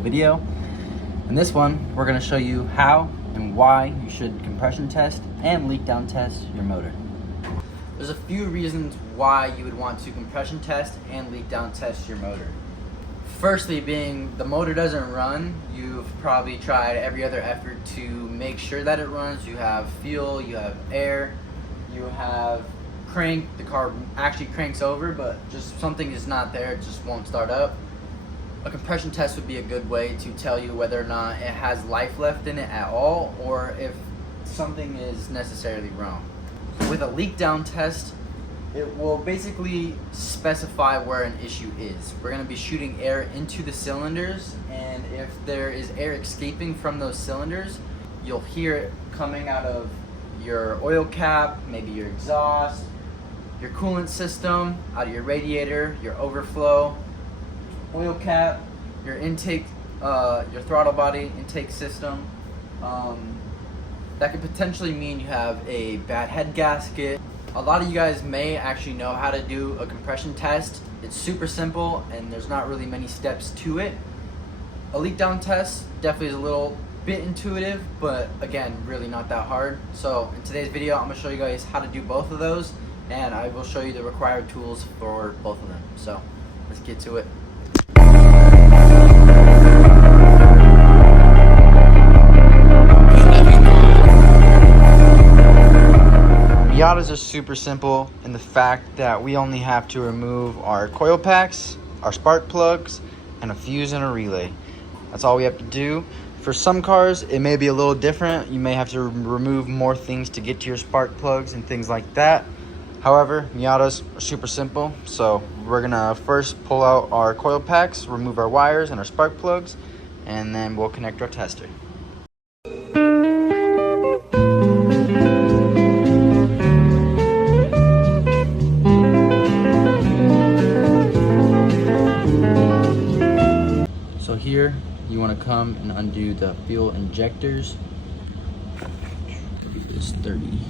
video. In this one, we're going to show you how and why you should compression test and leak down test your motor. There's a few reasons why you would want to compression test and leak down test your motor. Firstly being the motor doesn't run. You've probably tried every other effort to make sure that it runs. You have fuel, you have air, you have crank, the car actually cranks over, but just something is not there, it just won't start up. A compression test would be a good way to tell you whether or not it has life left in it at all, or if something is necessarily wrong. With a leak down test, it will basically specify where an issue is. We're going to be shooting air into the cylinders, and if there is air escaping from those cylinders, you'll hear it coming out of your oil cap, maybe your exhaust, your coolant system, out of your radiator, your overflow, oil cap, your intake, your throttle body intake system. That could potentially mean you have a bad head gasket. A lot of you guys may actually know how to do a compression test. It's super simple and there's not really many steps to it. A leak down test definitely is a little bit intuitive, but again, really not that hard. So in today's video, I'm gonna show you guys how to do both of those, and I will show you the required tools for both of them. So let's get to it. Miatas are super simple in the fact that we only have to remove our coil packs, our spark plugs, and a fuse and a relay. That's all we have to do. For some cars, it may be a little different. You may have to remove more things to get to your spark plugs and things like that. However, Miatas are super simple. So we're gonna first pull out our coil packs, remove our wires and our spark plugs, and then we'll connect our tester. So here, you want to come and undo the fuel injectors. It's 30.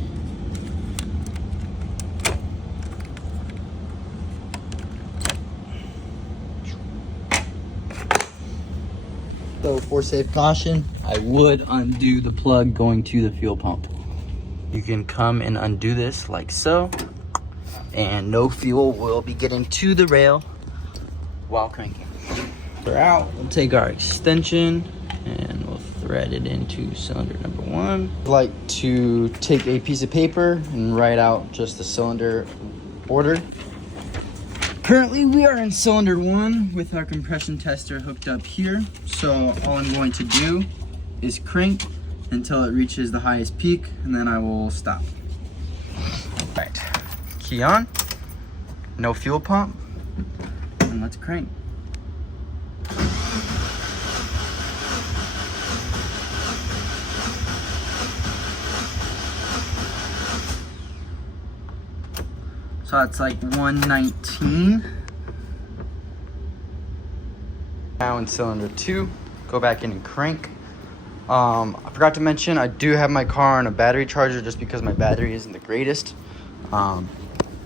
So for safe caution, I would undo the plug going to the fuel pump. You can come and undo this like so, and no fuel will be getting to the rail while cranking. We're out. We'll take our extension and we'll thread it into cylinder number 1. I'd like to take a piece of paper and write out just the cylinder order. Currently we are in cylinder 1 with our compression tester hooked up here. So all I'm going to do is crank until it reaches the highest peak, and then I will stop. All right, key on, no fuel pump, and let's crank. So that's like 119. Now in cylinder 2, go back in and crank. I forgot to mention, I do have my car on a battery charger just because my battery isn't the greatest.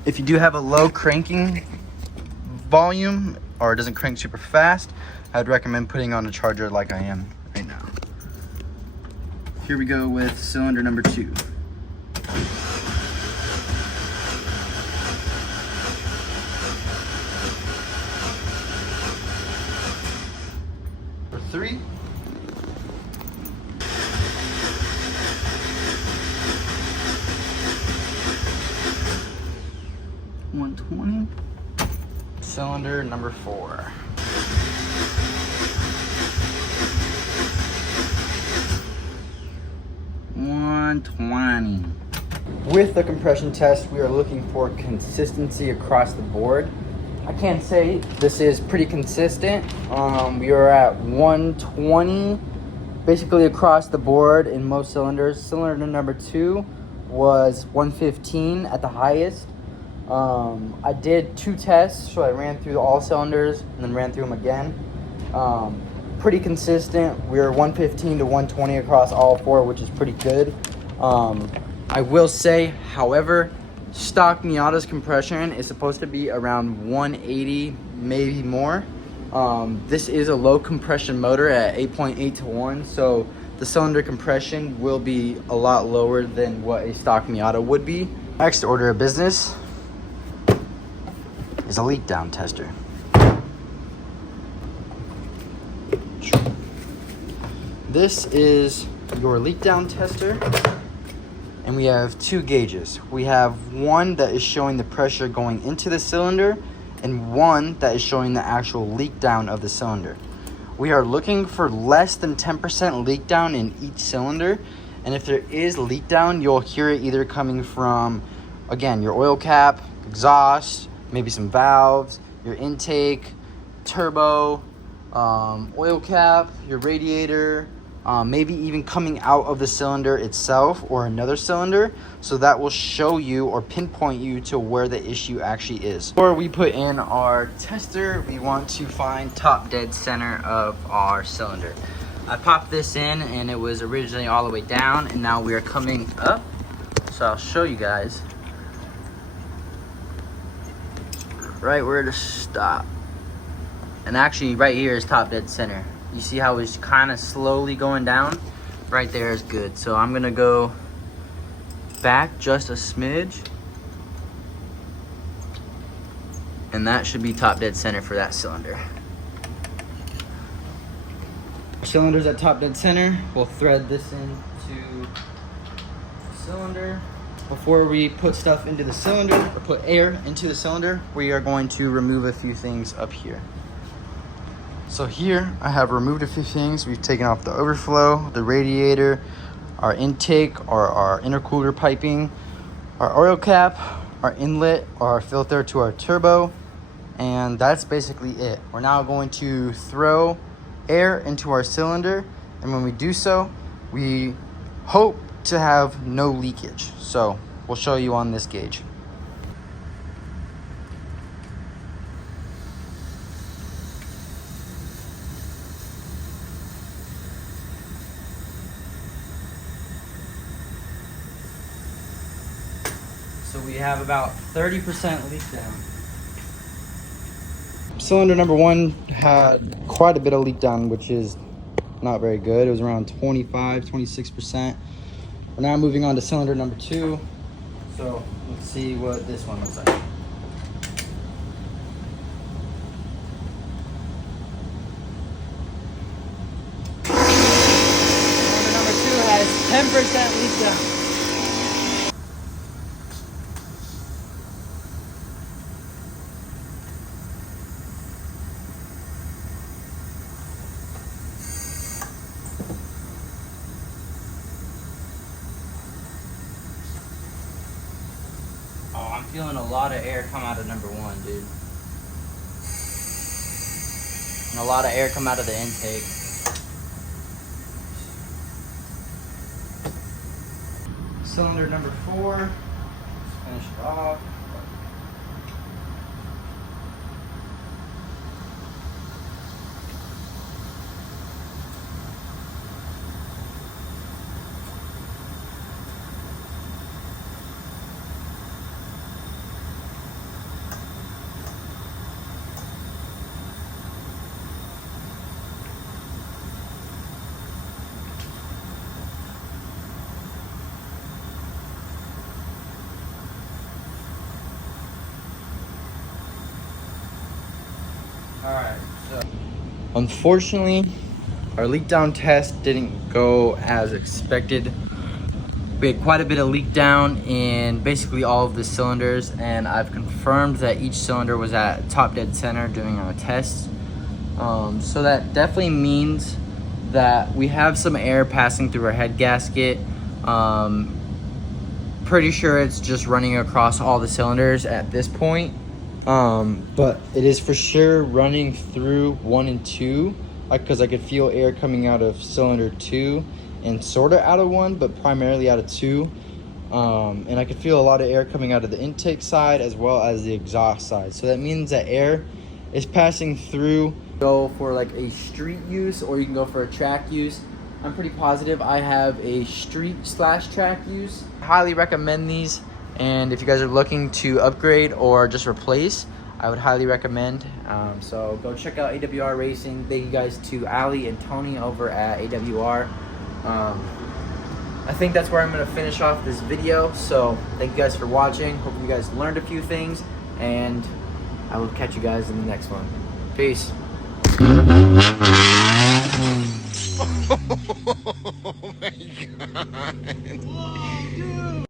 If you do have a low cranking volume or it doesn't crank super fast, I'd recommend putting on a charger like I am right now. Here we go with cylinder number 2. For 3. $120. Cylinder number 4. $120. With the compression test, we are looking for consistency across the board. I can't say this is pretty consistent. We are at 120 basically across the board in most cylinders. Cylinder number 2 was 115 at the highest. I did 2 tests, so I ran through all cylinders and then ran through them again. Pretty consistent. We're 115 to 120 across all 4, which is pretty good. I will say, however, stock Miata's compression is supposed to be around 180, maybe more. This is a low compression motor at 8.8 to 1, so the cylinder compression will be a lot lower than what a stock Miata would be. Next order of business is a leak down tester. This is your leak down tester, and we have two gauges. We have one that is showing the pressure going into the cylinder and one that is showing the actual leak down of the cylinder. We are looking for less than 10% leak down in each cylinder, and if there is leak down, you'll hear it either coming from, again, your oil cap, exhaust, maybe some valves, your intake, turbo, oil cap, your radiator, maybe even coming out of the cylinder itself or another cylinder. So that will show you or pinpoint you to where the issue actually is. Before we put in our tester, we want to find top dead center of our cylinder. I popped this in and it was originally all the way down, and now we are coming up. So I'll show you guys right where to stop. And actually right here is top dead center. You see how it's kind of slowly going down? Right there is good. So I'm gonna go back just a smidge, and that should be top dead center for that cylinder. Cylinder's at top dead center. We'll thread this into the cylinder. Before we put stuff into the cylinder, or put air into the cylinder, we are going to remove a few things up here. So here I have removed a few things. We've taken off the overflow, the radiator, our intake, or our intercooler piping, our oil cap, our inlet, or our filter to our turbo, and that's basically it. We're now going to throw air into our cylinder, and when we do so, we hope to have no leakage. So we'll show you on this gauge. So we have about 30% leak down. Cylinder number one had quite a bit of leak down, which is not very good. It was around 26%. We're now moving on to cylinder number two. So let's see what this one looks like. Cylinder number two has 10% leak down. Oh, I'm feeling a lot of air come out of number one, dude. And a lot of air come out of the intake. Cylinder number four. Let's finish it off. Alright, so unfortunately, our leak down test didn't go as expected. We had quite a bit of leak down in basically all of the cylinders, and I've confirmed that each cylinder was at top dead center doing our tests. So that definitely means that we have some air passing through our head gasket. Pretty sure it's just running across all the cylinders at this point. But it is for sure running through 1 and 2, because I could feel air coming out of cylinder 2 and sort of out of 1, but primarily out of 2. And I could feel a lot of air coming out of the intake side as well as the exhaust side. So that means that air is passing through. Go for like a street use, or you can go for a track use. I'm pretty positive I have a street/track use. I highly recommend these. And if you guys are looking to upgrade or just replace, I would highly recommend. So go check out AWR Racing. Thank you guys to Ali and Tony over at AWR. I think that's where I'm going to finish off this video. So thank you guys for watching. Hope you guys learned a few things, and I will catch you guys in the next one. Peace. Oh my God. Whoa, dude.